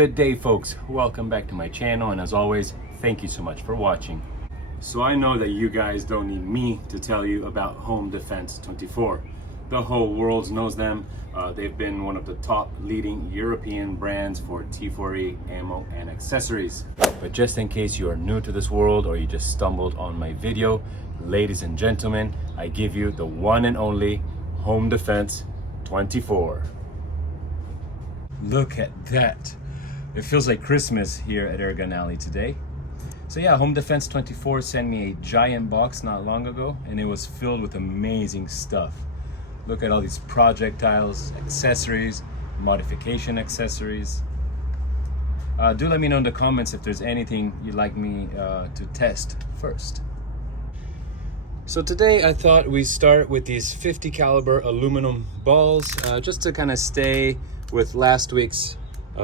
Good day, folks. Welcome back to my channel, and as always, thank you so much for watching. So I know that you guys don't need me to tell you about Homedefence-24. The whole world knows them. They've been one of the top leading European brands for T4E ammo and accessories. But just in case you are new to this world or you just stumbled on my video, ladies and gentlemen, I give you the one and only Homedefence-24. Look at that. It feels like Christmas here at Airgun Alley today. So yeah, Homedefence-24 sent me a giant box not long ago, and it was filled with amazing stuff. Look at all these projectiles, accessories, modification accessories. Do let me know in the comments if there's anything you'd like me to test first. So today I thought we start with these 50 caliber aluminum balls, just to kind of stay with last week's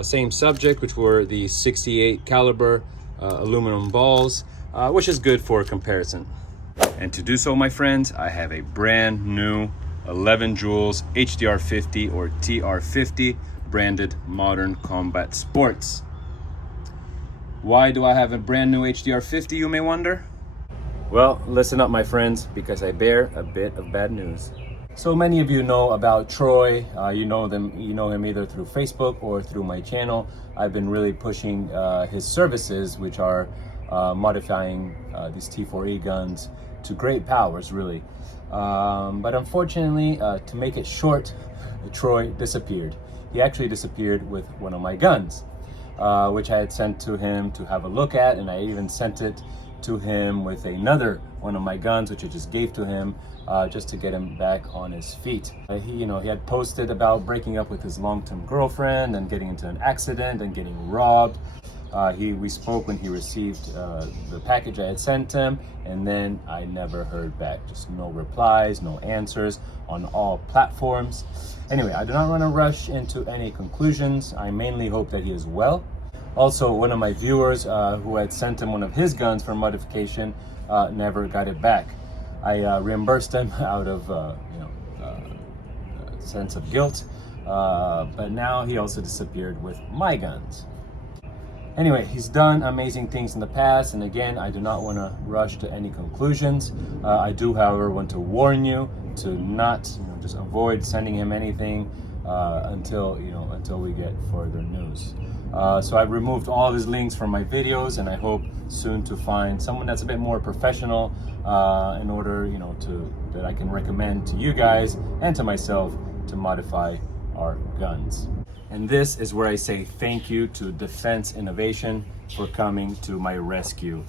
same subject, which were the 68 caliber aluminum balls, which is good for comparison. And to do so, my friends, I have a brand new 11 joules HDR 50 or TR 50 branded Modern Combat Sports. Why do I have a brand new HDR 50, you may wonder? Well, listen up, my friends, because I bear a bit of bad news. So many of you know about TROYZ. You know him either through Facebook or through my channel. I've been really pushing his services, which are modifying these T4E guns to great powers, really. But unfortunately, to make it short, TROYZ disappeared. He actually disappeared with one of my guns, which I had sent to him to have a look at, and I even sent it to him with another one of my guns, which I just gave to him just to get him back on his feet. He had posted about breaking up with his long-term girlfriend and getting into an accident and getting robbed. We spoke when he received the package I had sent him, and then I never heard back. Just no replies, no answers on all platforms. Anyway, I do not want to rush into any conclusions. I mainly hope that he is well. Also, one of my viewers who had sent him one of his guns for modification never got it back. I reimbursed him out of sense of guilt, but now he also disappeared with my guns. Anyway, he's done amazing things in the past, and again, I do not want to rush to any conclusions. I do, however, want to warn you to not just avoid sending him anything until we get further news. So I've removed all of his links from my videos, and I hope soon to find someone that's a bit more professional in order that I can recommend to you guys and to myself to modify our guns. And this is where I say thank you to Defense Innovation for coming to my rescue.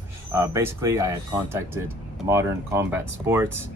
Basically, I had contacted Modern Combat Sports,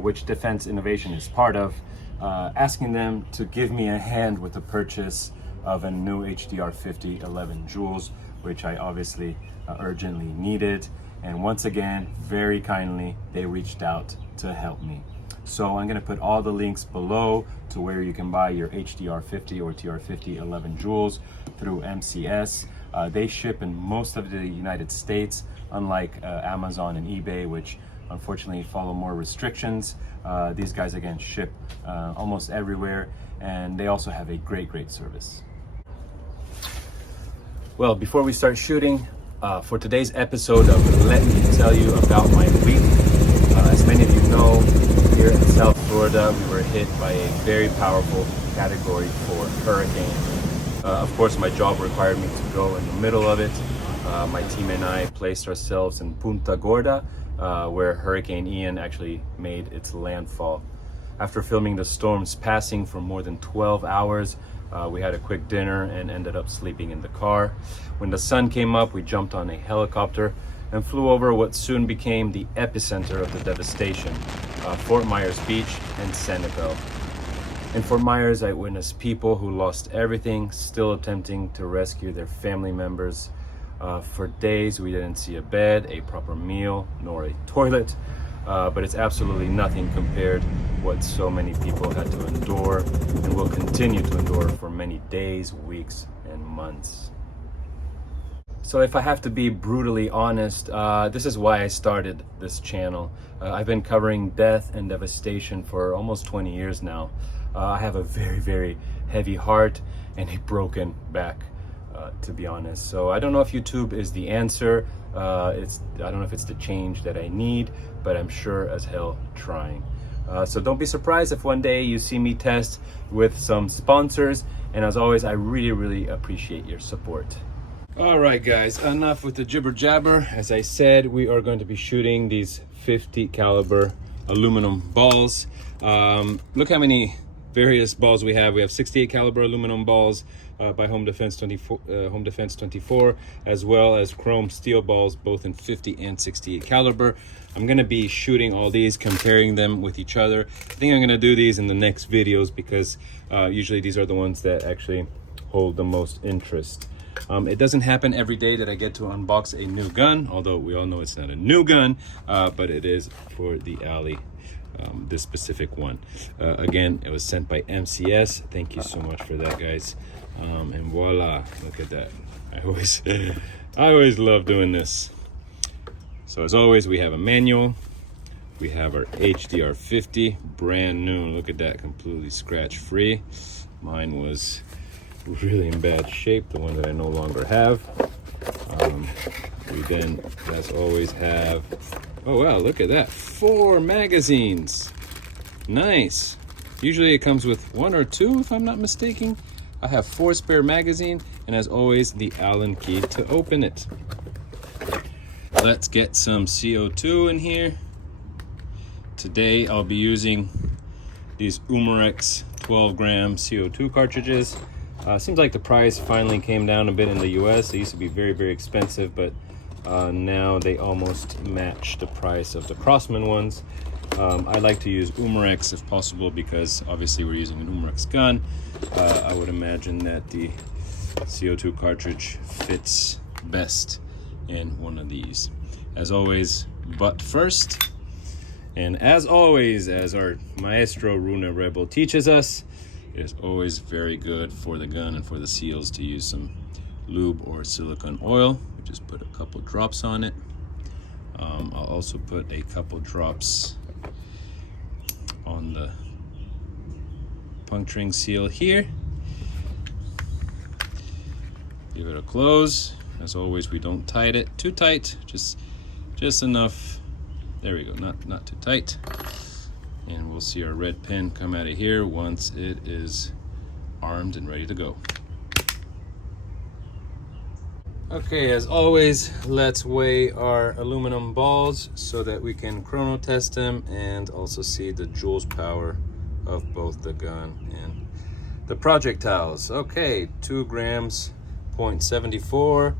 which Defense Innovation is part of, asking them to give me a hand with the purchase of a new HDR 50 11 joules, which I obviously urgently needed. And once again, very kindly, they reached out to help me. So I'm going to put all the links below to where you can buy your HDR 50 or TR 50 11 joules through MCS. They ship in most of the United States, unlike Amazon and eBay, which unfortunately follow more restrictions. These guys, again, ship almost everywhere, and they also have a great service. Well, before we start shooting, for today's episode let me tell you about my week. As many of you know, here in South Florida, we were hit by a very powerful Category 4 hurricane. Of course, my job required me to go in the middle of it. My team and I placed ourselves in Punta Gorda, where Hurricane Ian actually made its landfall. After filming the storm's passing for more than 12 hours, we had a quick dinner and ended up sleeping in the car. When the sun came up, we jumped on a helicopter and flew over what soon became the epicenter of the devastation, Fort Myers Beach and Sanibel. In Fort Myers, I witnessed people who lost everything, still attempting to rescue their family members. For days, we didn't see a bed, a proper meal, nor a toilet. But it's absolutely nothing compared to what so many people had to endure and will continue to endure for many days, weeks, and months. So if I have to be brutally honest, this is why I started this channel. I've been covering death and devastation for almost 20 years now. I have a very heavy heart and a broken back. to be honest. So I don't know if YouTube is the answer. I don't know if it's the change that I need, but I'm sure as hell trying. So don't be surprised if one day you see me test with some sponsors. And as always, I really appreciate your support. All right, guys, enough with the jibber jabber. As I said, we are going to be shooting these 50 caliber aluminum balls. Look how many various balls we have. We have 68 caliber aluminum balls by Homedefence-24, as well as chrome steel balls, both in 50 and 68 caliber. I'm gonna be shooting all these, comparing them with each other. I think I'm gonna do these in the next videos because usually these are the ones that actually hold the most interest. It doesn't happen every day that I get to unbox a new gun, although we all know it's not a new gun, but it is for the alley. This specific one. Again, it was sent by MCS. Thank you so much for that, guys. And voila, look at that. I always love doing this. So as always, we have a manual. We have our HDR 50, brand new. Look at that, completely scratch free. Mine was really in bad shape, the one that I no longer have. We then, as always, have, oh wow, look at that, 4 magazines. Nice. Usually it comes with 1 or 2, if I'm not mistaken. I have 4 spare magazines, and as always, the Allen key to open it. Let's get some CO2 in here. Today I'll be using these Umarex 12-gram CO2 cartridges. Seems like the price finally came down a bit in the US. They used to be very expensive, but now they almost match the price of the Crossman ones. I like to use Umarex if possible because obviously we're using an Umarex gun. I would imagine that the CO2 cartridge fits best in one of these. As always, butt first. And as always, as our maestro Runa Rebel teaches us, it is always very good for the gun and for the seals to use some lube or silicone oil. We just put a couple drops on it. I'll also put a couple drops on the puncturing seal here. Give it a close. As always, we don't tight it too tight, just enough. There we go, not too tight. And we'll see our red pin come out of here once it is armed and ready to go. Okay, as always, let's weigh our aluminum balls so that we can chrono test them and also see the joules power of both the gun and the projectiles. Okay, 2 grams, 0.74.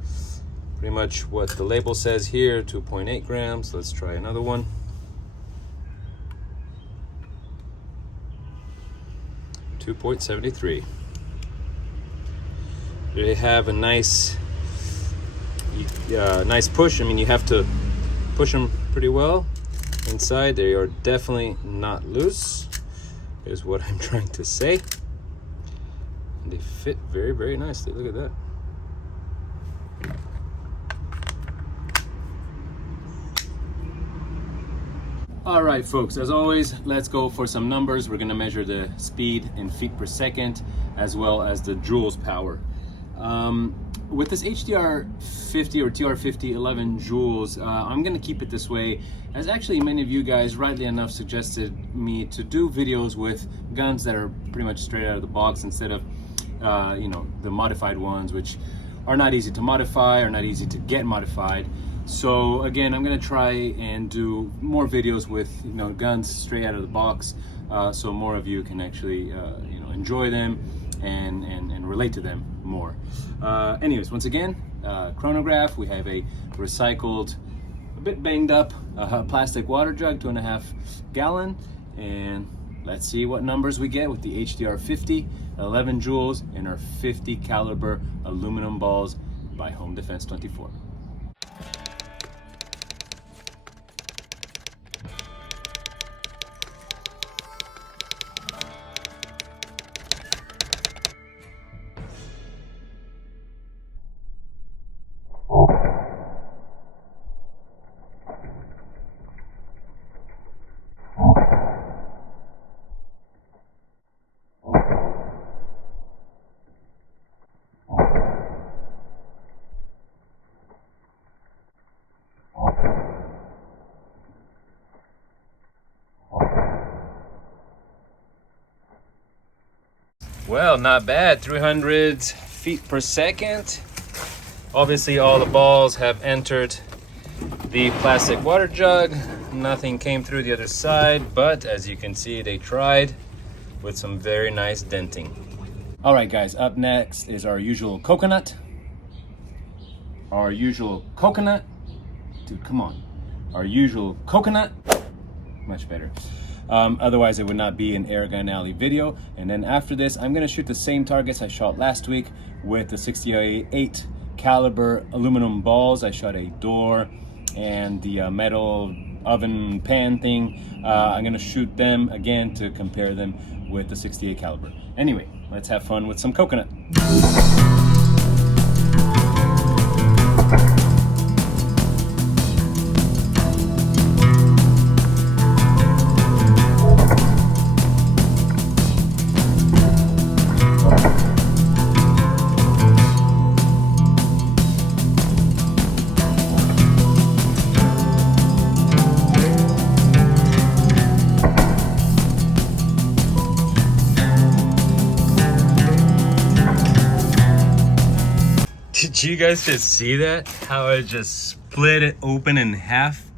Pretty much what the label says here, 2.8 grams. Let's try another one. 2.73. They have a nice push. I mean, you have to push them pretty well inside. They are definitely not loose, is what I'm trying to say. And they fit very nicely. Look at that. All right, folks, as always, let's go for some numbers. We're gonna measure the speed in feet per second, as well as the joules power. With this HDR 50 or TR50 11 joules, I'm gonna keep it this way, as actually many of you guys, rightly enough, suggested me to do videos with guns that are pretty much straight out of the box instead of, you know, the modified ones, which are not easy to modify or not easy to get modified. So again, I'm gonna try and do more videos with, you know, guns straight out of the box, so more of you can actually, you know, enjoy them and relate to them more. Anyways, once again, chronograph. We have a recycled, a bit banged up plastic water jug, 2.5 gallon, and let's see what numbers we get with the HDR 50, 11 joules, and our 50 caliber aluminum balls by Homedefence-24. Well, not bad, 300 feet per second. Obviously all the balls have entered the plastic water jug. Nothing came through the other side, but as you can see, they tried with some very nice denting. All right guys, up next is our usual coconut. Our usual coconut. Dude, come on. Our usual coconut. Much better. Otherwise it would not be an Airgun Alley video. And then after this, I'm gonna shoot the same targets I shot last week with the 68 caliber aluminum balls. I shot a door and the metal oven pan thing. I'm gonna shoot them again to compare them with the 68 caliber. Anyway, let's have fun with some coconut. Did you guys just see that? How I just split it open in half?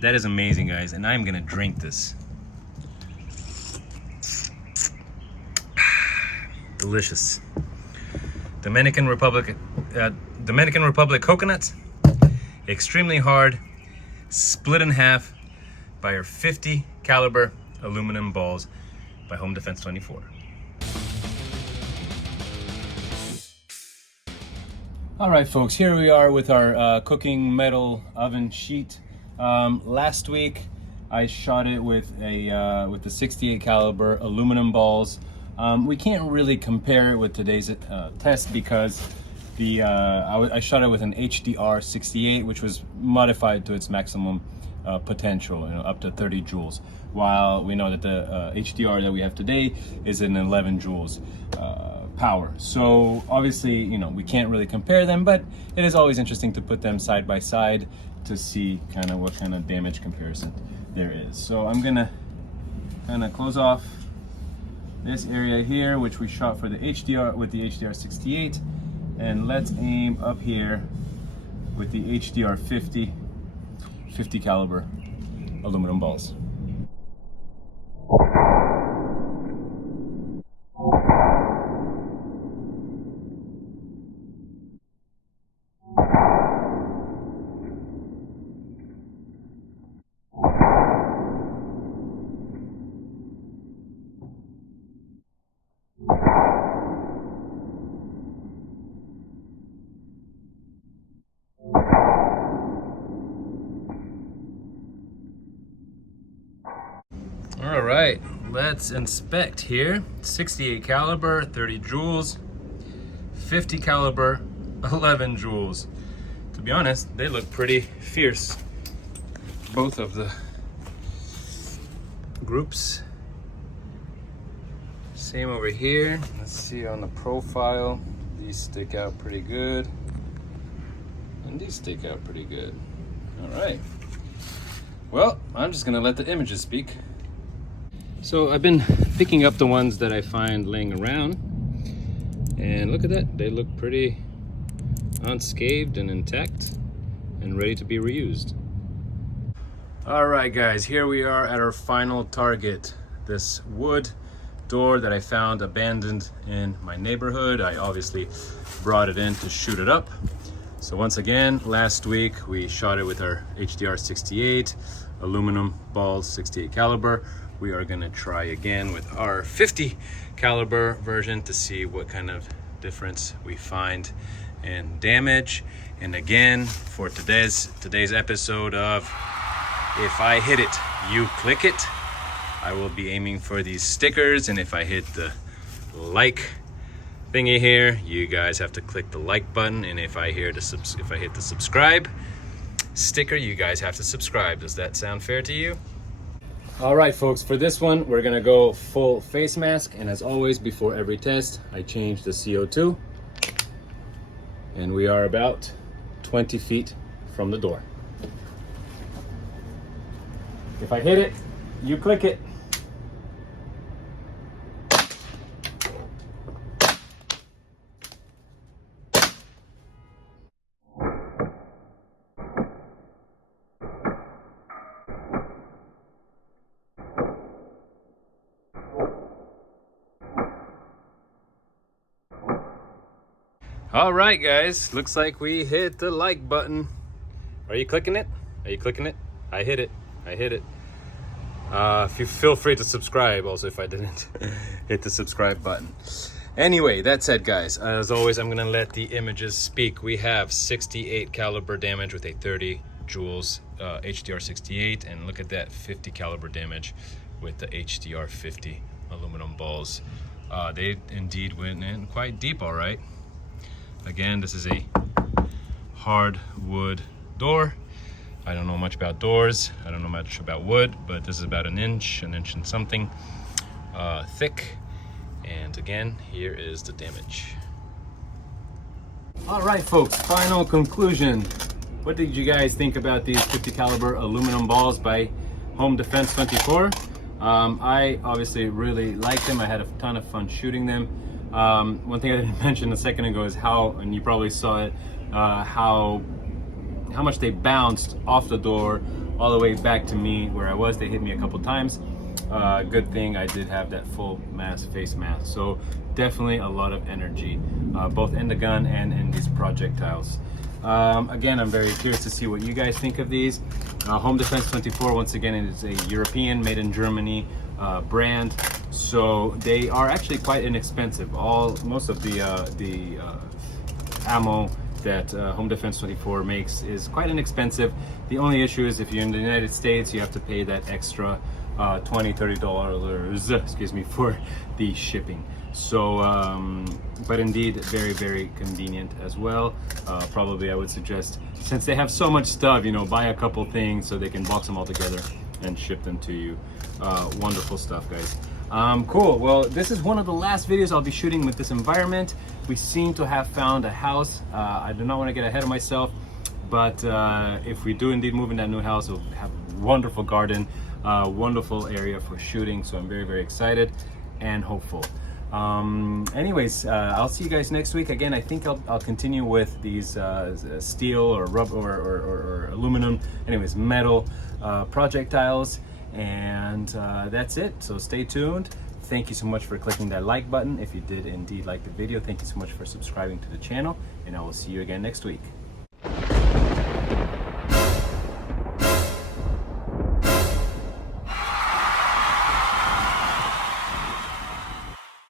That is amazing, guys. And I'm gonna drink this. Delicious. Dominican Republic coconuts. Extremely hard. Split in half by our 50 caliber aluminum balls by Homedefence-24. All right, folks, here we are with our cooking metal oven sheet. Last week, I shot it with the 68 caliber aluminum balls. We can't really compare it with today's test because I shot it with an HDR 68, which was modified to its maximum potential, up to 30 joules. While we know that the HDR that we have today is an 11 joules. Power. So obviously, we can't really compare them, but it is always interesting to put them side by side to see kind of what kind of damage comparison there is. So I'm gonna kind of close off this area here, which we shot for the HDR with the HDR 68, and let's aim up here with the HDR 50 caliber aluminum balls. All right, let's inspect here. 68 caliber, 30 joules, 50 caliber, 11 joules. To be honest, they look pretty fierce. Both of the groups. Same over here. Let's see on the profile. These stick out pretty good. And these stick out pretty good. All right. Well, I'm just gonna let the images speak. So I've been picking up the ones that I find laying around, and look at that, they look pretty unscathed and intact and ready to be reused. All right guys, here we are at our final target, this wood door that I found abandoned in my neighborhood. I obviously brought it in to shoot it up. So once again, last week we shot it with our HDR 68 aluminum balls, 68 caliber. We are gonna try again with our 50 caliber version to see what kind of difference we find in damage. And again, for today's episode of If I Hit It, You Click It, I will be aiming for these stickers, and if I hit the like thingy here, you guys have to click the like button, and if I hit the subscribe sticker, you guys have to subscribe. Does that sound fair to you? All right, folks, for this one, we're gonna go full face mask. And as always, before every test, I change the CO2. And we are about 20 feet from the door. If I hit it, you click it. All right, guys, looks like we hit the like button. Are you clicking it? Are you clicking it? I hit it. I hit it. If you feel free to subscribe also if I didn't hit the subscribe button. Anyway, that said, guys, as always, I'm gonna let the images speak. We have 68 caliber damage with a 30 joules HDR 68, and look at that, 50 caliber damage with the HDR 50 aluminum balls. They indeed went in quite deep, all right. Again, this is a hardwood door. I don't know much about doors. I don't know much about wood, but this is about an inch and something thick. And again, here is the damage. All right, folks, final conclusion. What did you guys think about these 50 caliber aluminum balls by Homedefence-24? I obviously really liked them. I had a ton of fun shooting them. One thing I didn't mention a second ago is how, and you probably saw it, how much they bounced off the door all the way back to me where I was. They hit me a couple times. Good thing I did have that full face mask. So definitely a lot of energy, both in the gun and in these projectiles. Again, I'm very curious to see what you guys think of these. Homedefence-24, once again, is a European, made in Germany brand. So they are actually quite inexpensive. Most of the ammo that Homedefence-24 makes is quite inexpensive. The only issue is if you're in the United States, you have to pay that extra $20–30, excuse me, for the shipping. So, but indeed, very, very convenient as well. Probably I would suggest, since they have so much stuff, you know, buy a couple things so they can box them all together and ship them to you. Wonderful stuff, guys. Cool. Well, this is one of the last videos I'll be shooting with this environment. We seem to have found a house. I do not want to get ahead of myself, but if we do indeed move in that new house, we'll have a wonderful garden, wonderful area for shooting. So I'm very, very excited and hopeful. Anyways, I'll see you guys next week. Again, I think I'll continue with these steel or rubber or aluminum, anyways, metal projectiles. And that's it. So stay tuned. Thank you so much for clicking that like button if you did indeed like the video. Thank you so much for subscribing to the channel, and I will see you again next week.